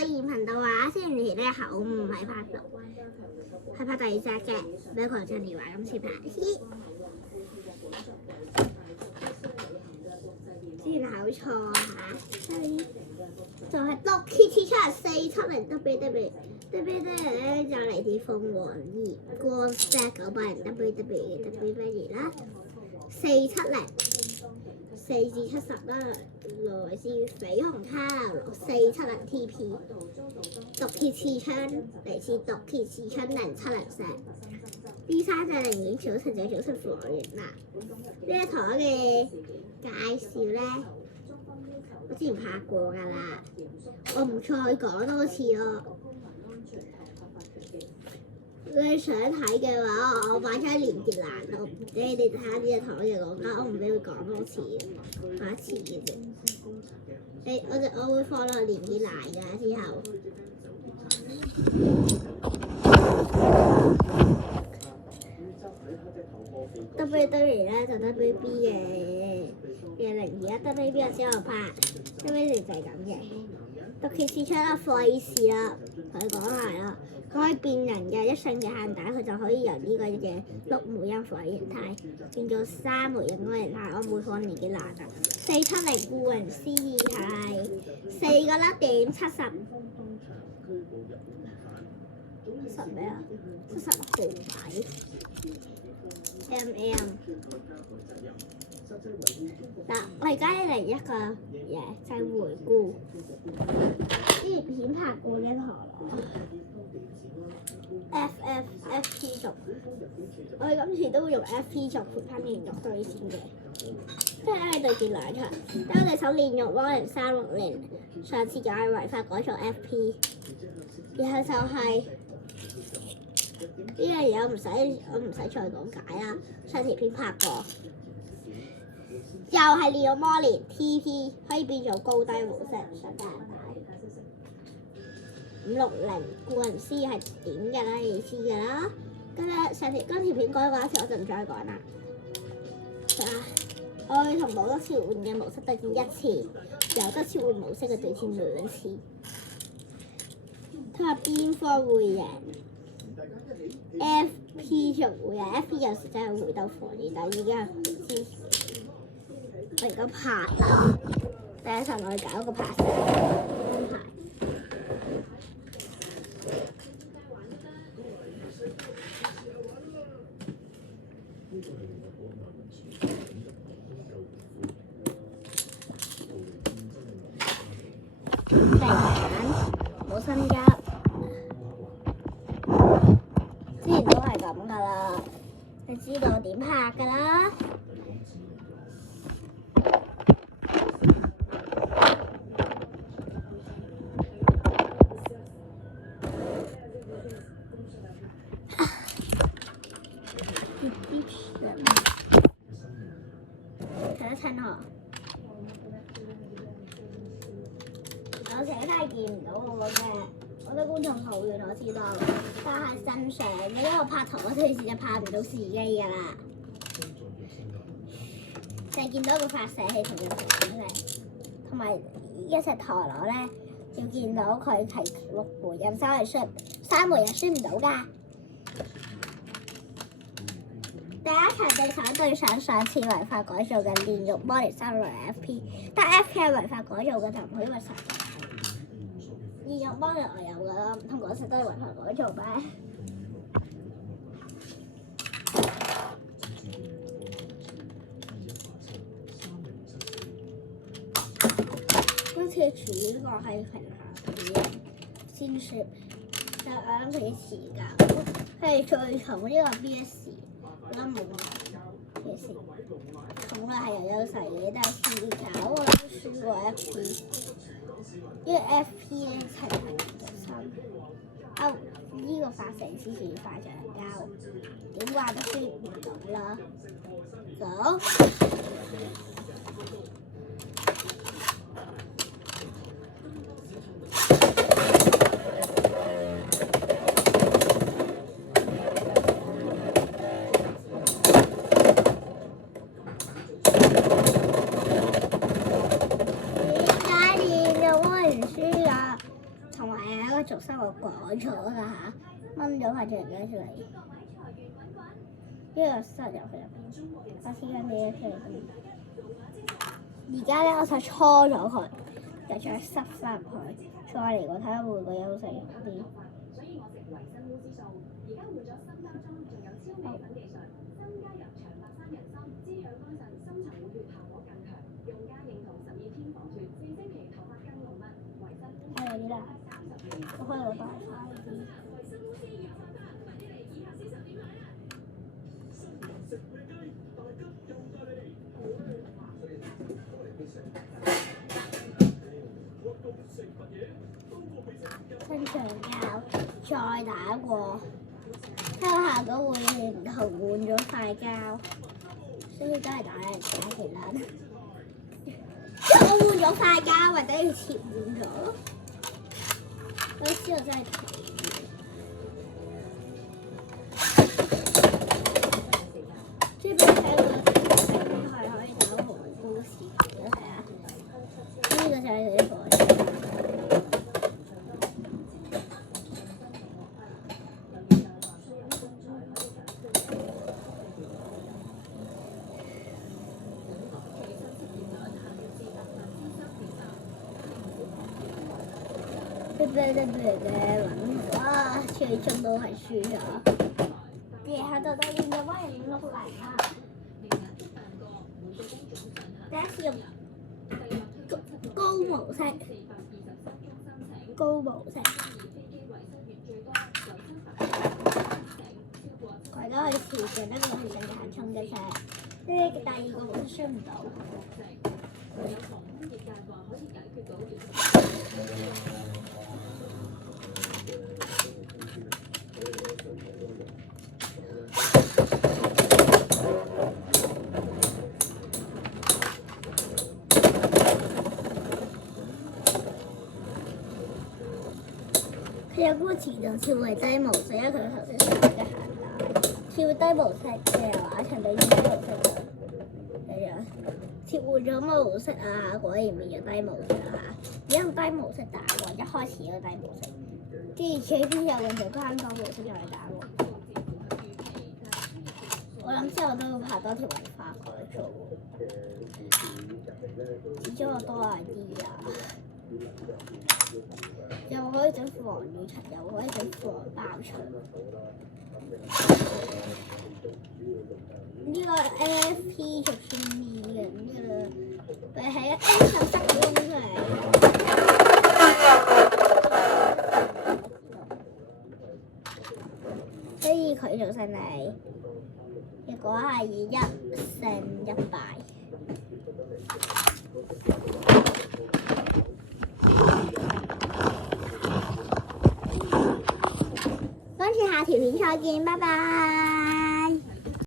有視頻度話，雖然其呢口唔係拍到，係拍第二隻嘅，俾佢張電話今次拍。之前考錯嚇，就係 Doki 7470WW 咧就嚟自鳳凰熱光 set 900 WW 啦，470。4至70啦，來自緋紅卡470 TP， 毒鐵刺槍嚟自毒鐵刺槍0704。呢三隻零件組成就組成火源啦。呢一台嘅介紹咧，我之前拍過㗎啦，我唔再講多次咯。你想睇嘅話，我擺咗喺連結欄度，你哋睇下呢隻台嘅講家，我唔俾佢講多次，講一次嘅啫。我會放落連結欄㗎之後。WW 咧就 WB 嘅零件啦，WB 我之後拍，WB 就係咁嘅。毒鐵刺槍啦，費事啦，同你講埋啦。佢可以變人嘅，一瞬嘅限帶，佢就可以由呢個嘅6枚印火形態變咗3枚印火形態。我唔會放年紀難啊。470顧名思義係4個粒點70咩啊？70毫米 mm。嗱，我而家嚟一個嘢就係回顧之前片拍過嘅台FP 軸，我哋今次都會用 FP 軸配翻連續對線嘅，即係咧對線兩場。因為我哋手連用10360，上次就係違法改做 FP， 然後就係呢樣嘢我唔使再講解啦，上條片拍過。又係利用摩連 TP 可以變做高低模式，上大人睇560顧名思義係點嘅啦，意思嘅啦。跟住上條片改過一次，我就唔再講啦。我會同冇得切換嘅模式對戰1次，有得切換模式嘅對戰2次。睇下邊科會贏 FP 就會贏 FP 有時真係回鬥火熱，但係已經係知。我而家拍啦，第一陣我哋搞一個拍攝安排。冇新加，之前都係咁噶啦，你知道點拍噶啦。睇得清嗬，我寫都係見唔到我嘅觀眾號原來我知道，但係正常嘅，因為我拍圖嗰陣時就拍唔到視機㗎啦，就係見到個發射器同個屏幕同埋一隻台螺咧，要見到佢係6枚印3枚又輸唔到㗎。第一場對手對上上次違法改造嘅煉獄摩連360 FP， 但 FP 係違法改造嘅就唔可以話實。煉獄摩連我有㗎啦，唔通嗰時都係違法改造咩？好似主角係平衡嘅先説，就啱佢時間，係最重呢個 BS。我覺得冇嘅事，重啦係有優勢嘅，但係試搞我都輸過 FP， 因為 FP 咧係呢個發射之前快上交，點話都輸唔到啦。走。同埋有一個續收我講咗啦嚇，掹咗塊橡筋出嚟，呢個塞入去入邊，我試緊你出嚟。而家咧我就搓咗佢，又再塞翻入去，再嚟過睇下會唔會有成啲。係嗰啲啦，我開個大塊啲。跟橡膠再打過，睇下效果會連同換咗塊膠，所以都係打其他。我換咗塊膠，或者要切換咗。我知道真係即係俾你睇個係可以打好高視嘅，睇下呢個就係佢啲火。哇！最終都係輸咗，然後就變咗威560啦。第一次用高模式，我而家可以調整得個係成日衝嘅車，呢第二個模式輸唔到。佢有嗰個自動跳為低模式，因為佢頭先上嘅跳低模式嘅話，程度已經模式啦。係啊，切換咗模式啊，果然變咗低模式啦嚇。而家用低模式打喎，一開始嗰低模式，跟住佢邊有用條關檔模式再嚟打喎。我諗之後都要拍多條文化改造喎，始終我多啲啊。又可以整防雨層，又可以整防爆牆。呢個 AFP 就算易嘅咁嘅啦，佢係A 就塞咗咁出嚟。所以佢做勝利，結果係1勝1敗。跟住下條片再見，拜拜。